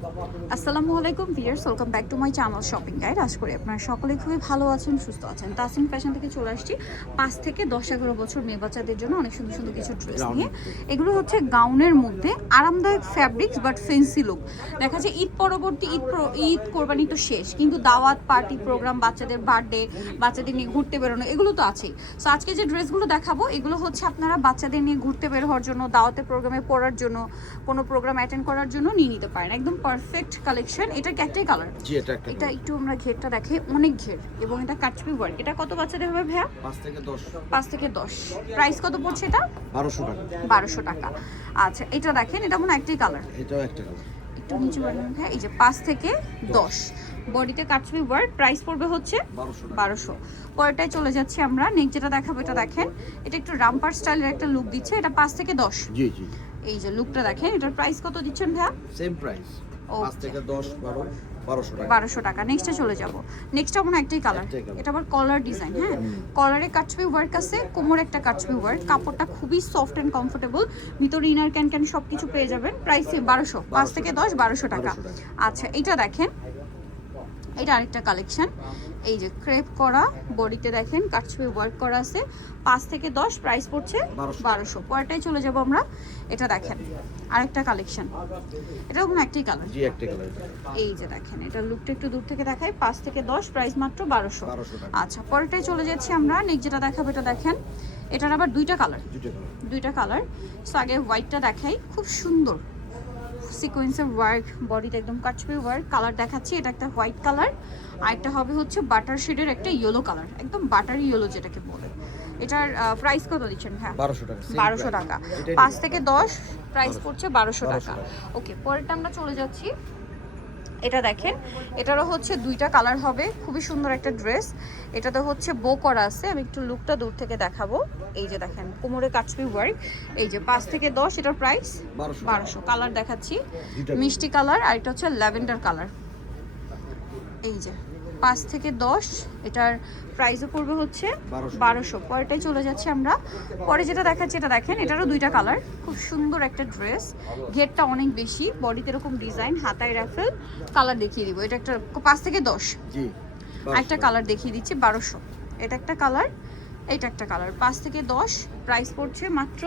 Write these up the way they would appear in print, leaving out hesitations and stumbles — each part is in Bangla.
আসসালামু আলাইকুম viewers, welcome back to my channel shopping guide. আশা করি আপনারা সকলেই খুবই ভালো আছেন, সুস্থ আছেন। তাসনিম ফ্যাশন থেকে চলে আসছি 5 থেকে 10-11 বছর মেয়ে বাচ্চাদের জন্য অনেক সুন্দর সুন্দর কিছু ড্রেস নিয়ে। এগুলো হচ্ছে গাউনের মধ্যে আরামদায়ক ফ্যাব্রিক্স বাট ফেন্সি লুক। দেখা যায় ঈদ পরবর্তী ঈদ কোরবানি তো শেষ, কিন্তু দাওয়াত পার্টি প্রোগ্রাম, বাচ্চাদের বার্থডে, বাচ্চাদের নিয়ে ঘুরতে বেরোনো, এগুলো তো আছেই। সো আজকে যে ড্রেসগুলো দেখাবো এগুলো হচ্ছে আপনারা বাচ্চাদের নিয়ে ঘুরতে বের হওয়ার জন্য, দাওয়াতে প্রোগ্রামে পড়ার জন্য, কোনো প্রোগ্রাম অ্যাটেন্ড করার জন্য নিয়ে নিতে পারেন। একদম পারফেক্ট কালেকশন। এটা একটাই কালার, এটা একটু আমরা ঘেরটা দেখাই, অনেক ঘের, এবং এটা কাটছবি ওয়ার্ক। এটা কত বাচ্চাদের হবে ভাইয়া? 5 থেকে 10। প্রাইস কত পড়ছে এটা? 1200 টাকা। 1200 টাকা। আচ্ছা, এটা দেখেন, এটা মনে একটাই কালার, এটাও একটা কালার। একটু নিচে বাড়ান ভাইয়া। এই যে 5 থেকে 10 বডিতে কাটছবি ওয়ার্ক। প্রাইস পড়বে হচ্ছে 1200। পরেরটায় চলে যাচ্ছি আমরা। নেক্সট যেটা দেখাবো এটা দেখেন, এটা একটু রামপার স্টাইলের একটা লুক দিচ্ছে। এটা 5 থেকে 10। জি জি। এই যে লুকটা দেখেন, এটার প্রাইস কত দিচ্ছেন ভাইয়া? সেম প্রাইস, 5 থেকে 10, 1200 টাকা। 1200 টাকা। নেক্সটে চলে যাব। নেক্সটটা মনে একটাই কালার, এটা আবার কলার ডিজাইন। হ্যাঁ, কলারে কাটছবি ওয়ার্ক আছে, কোমর একটা কাটছবি ওয়ার্ক। কাপড়টা খুবই সফট এন্ড কমফোর্টেবল, ভিতরে ইনার ক্যান সব কিছু পেয়ে যাবেন। প্রাইস 1200, 5 থেকে 10, 1200 টাকা। আচ্ছা, এটা দেখেন, এটা আরেকটা কালেকশন। এই যে ক্রেপ করা, বডিতে দেখেন কাটছবি ওয়ার্ক করা আছে। 5 থেকে 10, প্রাইস পড়ছে 1200। পরেরটাই চলে যাব আমরা। এটা দেখেন আরেকটা কালেকশন, এটাও কোনো একটাই কালার। জি, একটা কালার। এই যে দেখেন, এটা লুকটা একটু দূর থেকে দেখাই। 5 থেকে 10, প্রাইস মাত্র 1200 টাকা। আচ্ছা, পরেরটাই চলে যাচ্ছি আমরা। নেক্সট যেটা দেখাবো এটা দেখেন, এটার আবার দুইটা কালার। সো আগে হোয়াইটটা দেখাই, খুব সুন্দর সিকোয়েন্সের ওয়ার্ক, বডিতে একদম কাটছবি ওয়ার্ক। কালার দেখাচ্ছি, এটা একটা হোয়াইট কালার, আর একটা হবে হচ্ছে বাটার শেডের একটা ইয়েলো কালার, একদম বাটারি ইয়েলো যেটাকে বলে। এটার প্রাইস কত দিচ্ছেন? হ্যাঁ, 1200 টাকা। 1200 টাকা। 5 থেকে 10, প্রাইস পড়ছে 1200 টাকা। ওকে, পরেরটা আমরা চলে যাচ্ছি। এটা দেখেন, এটারও হচ্ছে দুইটা কালার হবে। খুবই সুন্দর একটা ড্রেস। এটাতে হচ্ছে বো করা আছে, আমি একটু লুকটা দূর থেকে দেখাবো। এই যে দেখেন, কোমরে কাটছবি ওয়ার্ক। এই যে 5 থেকে 10, এটার প্রাইস 1200। কালার দেখাচ্ছি, মিষ্টি কালার, আর এটা হচ্ছে ল্যাভেন্ডার কালার। এই যে 5 থেকে 10, এটার প্রাইসও পড়বে হচ্ছে 1200। পরেরটাই চলে যাচ্ছি আমরা। পরে যেটা দেখাচ্ছি এটা দেখেন, এটারও দুইটা কালার। খুব সুন্দর একটা ড্রেস, ঘেরটা অনেক বেশি, বডিতে এরকম ডিজাইন, হাতায় রাফেল। কালার দেখিয়ে দিব। এটা একটা 5 থেকে 10। জি, একটা কালার দেখিয়ে দিচ্ছি 1200। এটা একটা কালার, এটা একটা কালার। 5 থেকে 10, প্রাইস পড়ছে মাত্র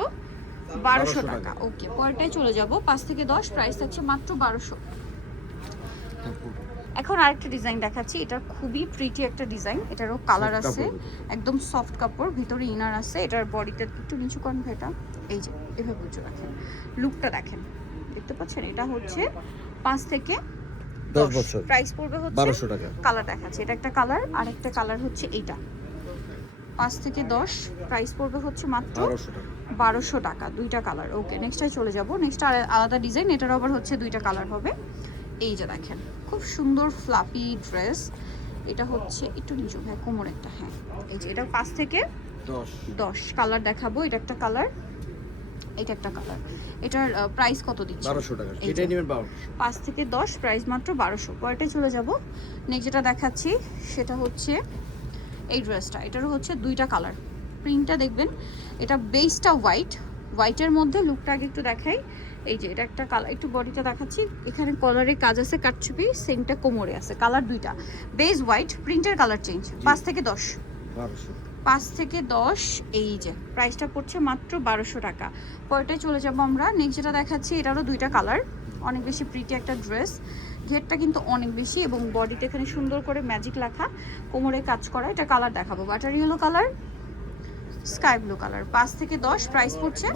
1200 টাকা। ওকে, পরেরটাই চলে যাব। 5 থেকে 10, প্রাইস থাকছে মাত্র 1200। এখন আরেকটা ডিজাইন দেখাচ্ছি, এটা খুবই প্রিটি একটা ডিজাইন। এটারও কালার আছে, একদম সফট কাপড়, ভিতরে ইনার আছে। এটার বডিতে একটু নিচু করেন এটা। এই যে এভাবে বুঝে রাখেন, লুকটা দেখেন, দেখতে পাচ্ছেন? এটা হচ্ছে 5 থেকে 10 বছর, প্রাইস পড়বে হচ্ছে 1200 টাকা। কালার দেখাচ্ছে, এটা একটা কালার, আর একটা কালার হচ্ছে এইটা। 5 থেকে 10, প্রাইস পড়বে হচ্ছে মাত্র 1200 টাকা। দুইটা কালার। ওকে, নেক্সটটাই চলে যাব। নেক্সট আর আলাদা ডিজাইন, এটার আবার হচ্ছে দুইটা কালার হবে। এই যে দেখেন, খুব সুন্দর ফ্লাফি ড্রেস। এটা হচ্ছে একটু নিচু ভাই, কোমর একটা। হ্যাঁ, এই যে এটা 5 থেকে 10 কালার দেখাবো। এটা একটা কালার, এটা একটা কালার। এটার প্রাইস কত দিচ্ছি? 1200 টাকা। এটাই নেবেন 5 থেকে 10, প্রাইস মাত্র 1200। পরেরটাই চলে যাব। নেক্সট যেটা দেখাচ্ছি সেটা হচ্ছে এই ড্রেসটা। এটারও হচ্ছে দুইটা কালার। প্রিন্টটা দেখবেন, এটা বেসটা হোয়াইটের মধ্যে। লুকটা আগে একটু দেখাই। এই যে এটা একটা কালার, একটু বডিটা দেখাচ্ছি। এখানে কলারে কাজ আছে, কাটছবি, সেমটা কোমরে আছে। কালার দুইটা, বেস হোয়াইট, প্রিন্টের কালার চেঞ্জ। 5 থেকে 10, 5 থেকে 10। এই যে প্রাইসটা পড়ছে মাত্র 1200 টাকা। পরেরটায় চলে যাব আমরা। নেক্সট যেটা দেখাচ্ছি, এটারও দুইটা কালার। অনেক বেশি প্রিটি একটা ড্রেস, ঘেরটা কিন্তু অনেক বেশি, এবং বডিতে এখানে সুন্দর করে ম্যাজিক লেখা, কোমরে কাজ করা। এটা কালার দেখাবো, butter yellow colour, sky blue colour. 5 থেকে 10, প্রাইস পড়ছে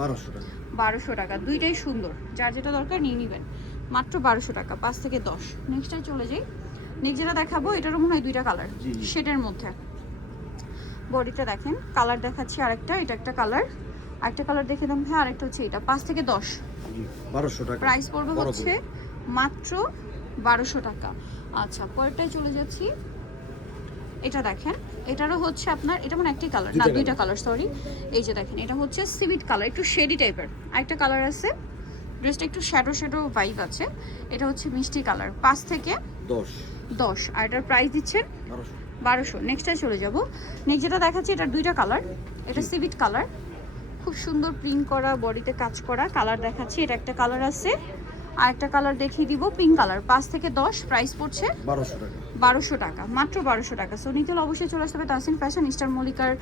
1200 টাকা। দুইটাই সুন্দর, যার যেটা দরকার নিয়ে নেবেন। মাত্র 1200 টাকা, 5 থেকে 10। নেক্সটটাই চলে যাই। নেক্সট যেটা দেখাবো, এটারও মনে হয় দুইটা কালার শেডের মধ্যে। বডিটা দেখেন, কালার দেখাচ্ছি আরেকটা, এটা একটা কালার, আরেকটা কালার দেখে দাম। হ্যাঁ, আরেকটা হচ্ছে এটা। 5 থেকে 10, 1200 টাকা। প্রাইস পড়বে হচ্ছে মাত্র 1200 টাকা। আচ্ছা, পরেরটাই চলে যাচ্ছি। এটা দেখেন, এটারও হচ্ছে আপনার, এটা মানে একটাই কালার না, দুইটা কালার, সরি। এই যে দেখেন, এটা হচ্ছে সিভিট কালার, একটু শেডি টাইপের। আরেকটা কালার আছে, ড্রেসটা একটু শ্যাডো ভাইব আছে। এটা হচ্ছে মিষ্টি কালার। 5 থেকে 10, আর এটার প্রাইস দিচ্ছেন 1200। নেক্সটটাই চলে যাব। নেক্সট যেটা দেখাচ্ছি, এটার দুইটা কালার। এটা সিভিট কালার, খুব সুন্দর প্রিন্ট করা, বডিতে কাজ করা। কালার দেখাচ্ছি, এটা একটা কালার আছে, আরেকটা কালার দেখিয়ে দিব, পিঙ্ক কালার, 5 থেকে 10, প্রাইস পড়ছে 1200 টাকা। 1200 টাকা, মাত্র 1200 টাকা। সো নিতে হলে অবশ্যই চলে আসতে হবে তাহসিন ফ্যাশন, ইস্টার মল্লিকার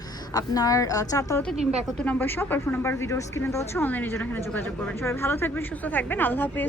আপনার 4 তলাতে 372 নম্বর শপ, আর ফোন নাম্বার ভিডিওস কিনে দেওয়া হচ্ছে, অনলাইনে জন্য এখানে যোগাযোগ করবেন। সবাই ভালো থাকবেন, সুস্থ থাকবেন, আল্লাহ হাফেজ।